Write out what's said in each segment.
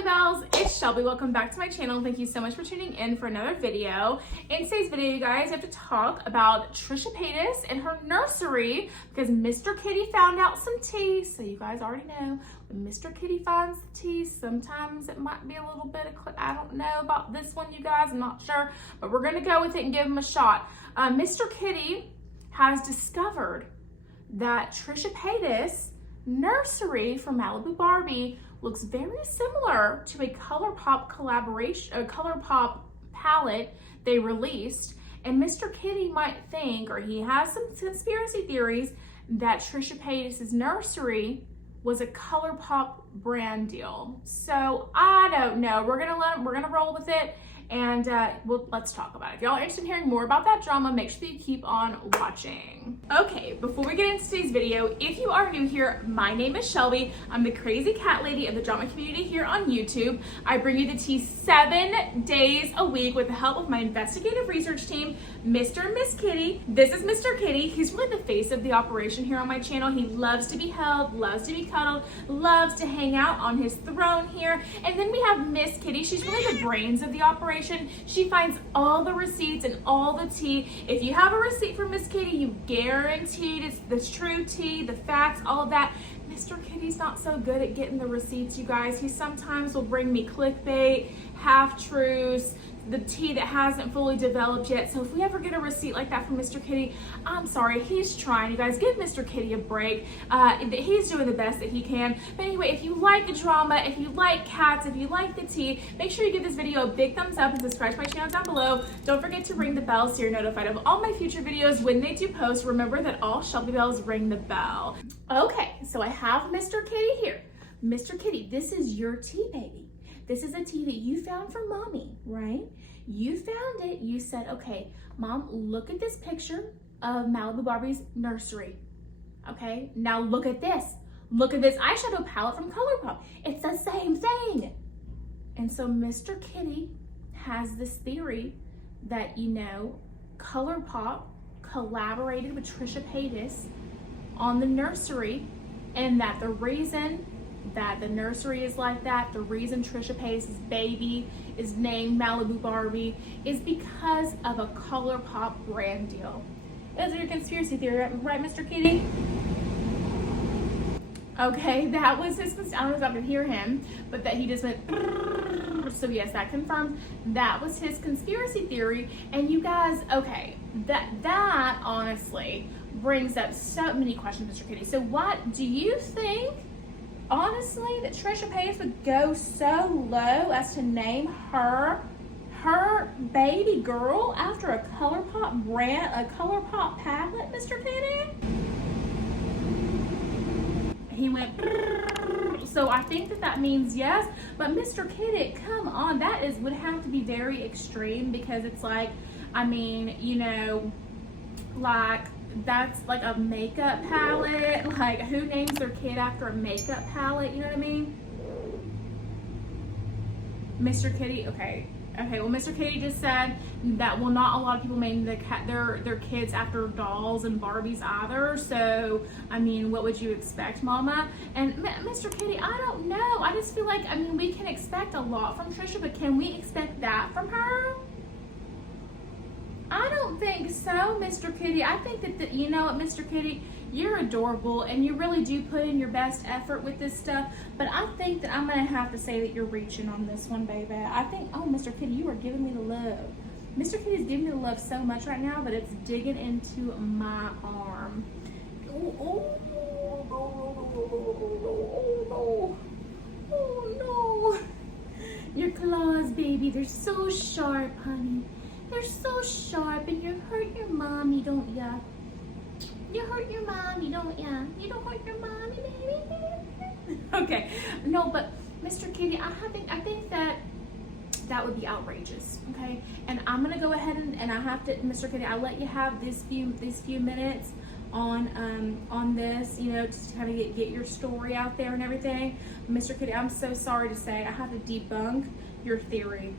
Shelby Bells, it's Shelby. Welcome back to my channel. Thank you so much for tuning in for another video. In today's video, you guys, I have to talk about Trisha Paytas and her nursery because Mr. Kitty found out some tea. So you guys already know when Mr. Kitty finds the tea, sometimes it might be a little bit of, I don't know about this one, you guys, I'm not sure, but we're gonna go with it and give him a shot. Mr. Kitty has discovered that Trisha Paytas Nursery from Malibu Barbie looks very similar to a ColourPop collaboration, a ColourPop palette they released. And Mr. Kitty might think, or he has some conspiracy theories, that Trisha Paytas' nursery was a ColourPop brand deal. So I don't know. We're gonna roll with it, and let's talk about it. If y'all are interested in hearing more about that drama, make sure that you keep on watching. Okay, before we get into today's video, if you are new here, my name is Shelby. I'm the crazy cat lady of the drama community here on YouTube. I bring you the tea 7 days a week with the help of my investigative research team, Mr. and Miss Kitty. This is Mr. Kitty. He's really the face of the operation here on my channel. He loves to be held, loves to be cuddled, loves to hang out on his throne here. And then we have Miss Kitty. She's really the brains of the operation. She finds all the receipts and all the tea. If you have a receipt from Miss Kitty, you guaranteed it's the true tea, the facts, all of that. Mr. Kitty's not so good at getting the receipts, you guys. He sometimes will bring me clickbait, half-truths, the tea that hasn't fully developed yet. So if we ever get a receipt like that from Mr. Kitty, I'm sorry, he's trying. You guys, give Mr. Kitty a break. He's doing the best that he can. But anyway, if you like the drama, if you like cats, if you like the tea, make sure you give this video a big thumbs up and subscribe to my channel down below. Don't forget to ring the bell so you're notified of all my future videos when they do post. Remember that all Shelby Bells ring the bell. Okay, so I have Mr. Kitty here. Mr. Kitty, this is your tea, baby. This is a tea that you found for mommy, right? You found it, you said, okay, mom, look at this picture of Malibu Barbie's nursery. Okay, now look at this. Look at this eyeshadow palette from ColourPop. It's the same thing. And so Mr. Kitty has this theory that, you know, ColourPop collaborated with Trisha Paytas on the nursery, and that the reason that the nursery is like that, the reason Trisha Paytas' baby is named Malibu Barbie, is because of a ColourPop brand deal. Those are your conspiracy theory, right, Mr. Kitty? Okay, that was his, I don't know if I could hear him, but that he just went, so yes, that confirmed that was his conspiracy theory. And you guys, okay, that honestly brings up so many questions, Mr. Kitty. So what do you think, honestly, that Trisha Paytas would go so low as to name her baby girl after a ColourPop brand, a ColourPop palette, Mr. Kitty? He went, so I think that means yes, but Mr. Kitty, come on, that would have to be very extreme, because it's like, I mean, you know, like, that's like a makeup palette. Like, who names their kid after a makeup palette? You know what I mean? Mr. Kitty, okay, well, Mr. Kitty just said that, well, not a lot of people name their kids after dolls and Barbies either. So, I mean, what would you expect, Mama? And Mr. Kitty, I don't know. I just feel like, I mean, we can expect a lot from Trisha, but can we expect that from her? I don't think so, Mr. Kitty. I think that, you know what, Mr. Kitty, you're adorable and you really do put in your best effort with this stuff, but I think that I'm going to have to say that you're reaching on this one, baby. I think, oh, Mr. Kitty, you are giving me the love. Mr. Kitty's giving me the love so much right now that it's digging into my arm. Oh no. Your claws, baby, they're so sharp, honey. They're so sharp, and you hurt your mommy, don't ya? You hurt your mommy, don't ya? You don't hurt your mommy, baby? Okay, no, but Mr. Kitty, I think that would be outrageous, okay? And I'm gonna go ahead and I have to, Mr. Kitty, I'll let you have these few minutes on this, you know, to kind of get your story out there and everything. Mr. Kitty, I'm so sorry to say, I have to debunk your theory.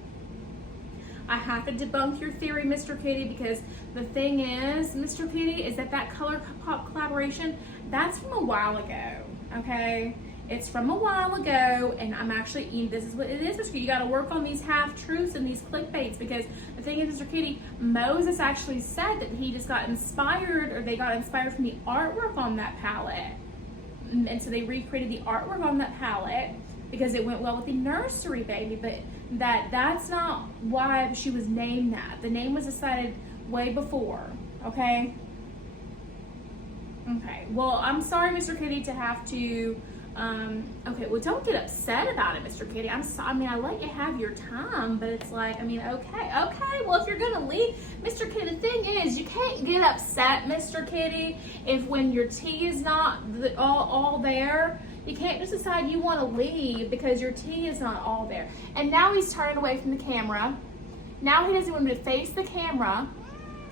I have to debunk your theory, Mr. Kitty, because the thing is, Mr. Kitty, is that ColourPop collaboration, that's from a while ago, okay? It's from a while ago, and I'm actually, this is what it is, Mr. Kitty. You got to work on these half-truths and these clickbaits, because the thing is, Mr. Kitty, Moses actually said that he just got inspired, or they got inspired from the artwork on that palette. And so they recreated the artwork on that palette because it went well with the nursery, baby. But that's not why she was named that. The name was decided way before, okay? Okay, well, I'm sorry, Mr. Kitty, to have to, okay, well, don't get upset about it, Mr. Kitty. I mean, I let you have your time, but it's like, I mean, okay, well, if you're gonna leave, Mr. Kitty, the thing is, you can't get upset, Mr. Kitty, if when your tea is not all there. You can't just decide you want to leave because your tea is not all there. And now he's turning away from the camera. Now he doesn't want me to face the camera.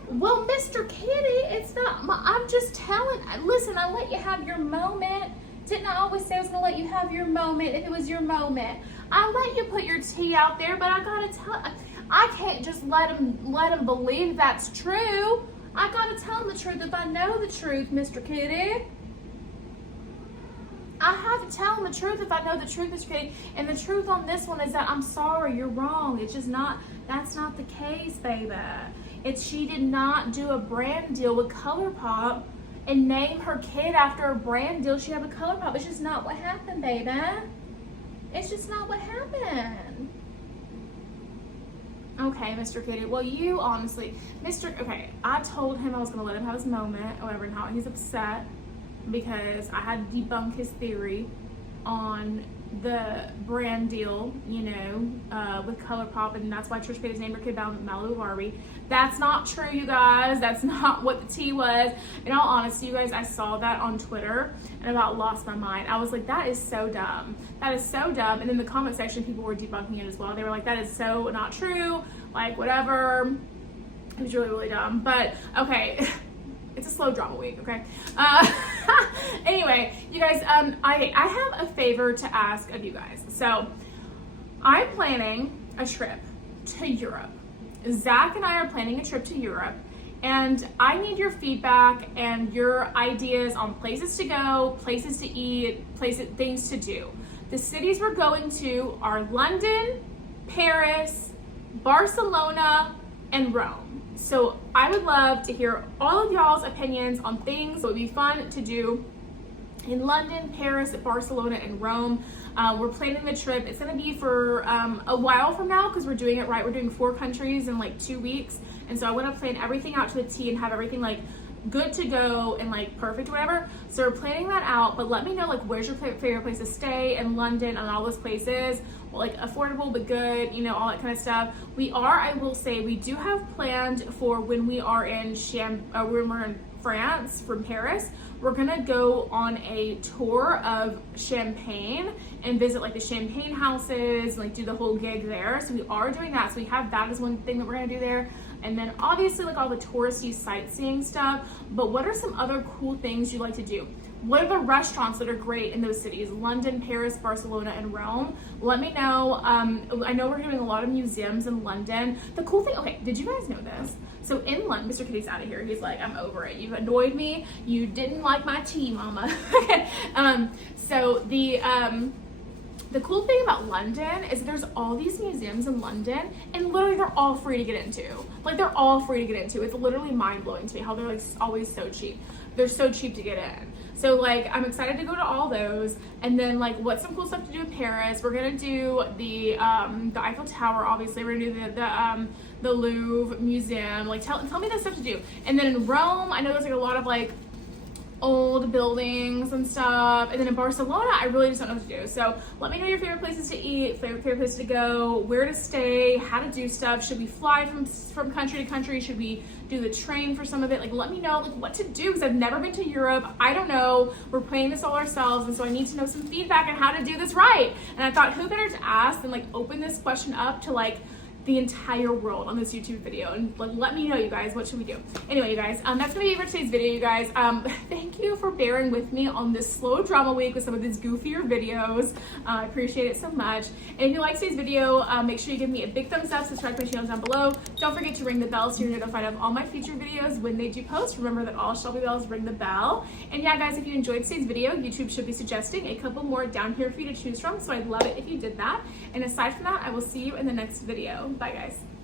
Well, Mr. Kitty, it's not, I'm just telling, listen, I let you have your moment. Didn't I always say I was gonna let you have your moment if it was your moment? I let you put your tea out there, but I gotta tell, I can't just let him believe that's true. I gotta tell him the truth if I know the truth, Mr. Kitty. I have to tell him the truth if I know the truth, Mr. Kitty. And the truth on this one is that I'm sorry, you're wrong. It's just not, that's not the case, baby. She did not do a brand deal with ColourPop and name her kid after a brand deal she had with ColourPop. It's just not what happened, baby. It's just not what happened. Okay, Mr. Kitty. Well, you honestly, okay, I told him I was going to let him have his moment or whatever, and how he's upset because I had to debunk his theory on the brand deal, you know, with ColourPop, and that's why Trisha Paytas named her kid Malibu Barbie. That's not true, you guys. That's not what the tea was. In all honesty, you guys, I saw that on Twitter and about lost my mind. I was like, that is so dumb. That is so dumb. And in the comment section, people were debunking it as well. They were like, that is so not true. Like, whatever. It was really, really dumb. But, okay. It's a slow drama week, okay? Anyway, you guys, I have a favor to ask of you guys. So, I'm planning a trip to Europe. Zach and I are planning a trip to Europe, and I need your feedback and your ideas on places to go, places to eat, things to do. The cities we're going to are London, Paris, Barcelona, and Rome. So I would love to hear all of y'all's opinions on things that would be fun to do in London, Paris, Barcelona, and Rome. We're planning the trip. It's going to be for a while from now because we're doing it right. We're doing 4 countries in like 2 weeks. And so I want to plan everything out to the T and have everything like good to go and like perfect or whatever. So we're planning that out, but let me know like where's your favorite place to stay in London and all those places. Well, like affordable but good, you know, all that kind of stuff. I will say, we do have planned for when we are in when we're in France from Paris, we're gonna go on a tour of Champagne and visit like the champagne houses and like do the whole gig there. So we are doing that. So we have that as one thing that we're gonna do there. And then obviously like all the touristy sightseeing stuff. But what are some other cool things you like to do? What are the restaurants that are great in those cities? London, Paris, Barcelona, and Rome. Let me know. I know we're doing a lot of museums in London. The cool thing, okay, did you guys know this? So in London, Mr. Kitty's out of here. He's like, I'm over it. You've annoyed me. You didn't like my tea, mama. So the cool thing about London is there's all these museums in London, and literally they're all free to get into. Like, they're all free to get into. It's literally mind-blowing to me how they're like always so cheap. They're so cheap to get in. So like, I'm excited to go to all those. And then like, what's some cool stuff to do in Paris? We're gonna do the Eiffel Tower, obviously. We're gonna do the Louvre Museum. Like, tell me the stuff to do. And then in Rome, I know there's like a lot of like old buildings and stuff. And then in Barcelona, I really just don't know what to do. So let me know your favorite places to eat, favorite places to go, where to stay, how to do stuff. Should we fly from country to country? Should we do the train for some of it? Like, let me know like what to do, because I've never been to Europe. I don't know. We're planning this all ourselves, and so I need to know some feedback on how to do this right. And I thought, who better to ask than like open this question up to like the entire world on this YouTube video, and let me know, you guys, what should we do? Anyway, you guys, that's gonna be it for today's video, you guys. Thank you for bearing with me on this slow drama week with some of these goofier videos. I appreciate it so much. And if you like today's video, make sure you give me a big thumbs up, subscribe to my channel down below. Don't forget to ring the bell so you're notified of all my future videos when they do post. Remember that all Shelby bells ring the bell. And yeah, guys, if you enjoyed today's video, YouTube should be suggesting a couple more down here for you to choose from, so I'd love it if you did that. And aside from that, I will see you in the next video. Bye, guys.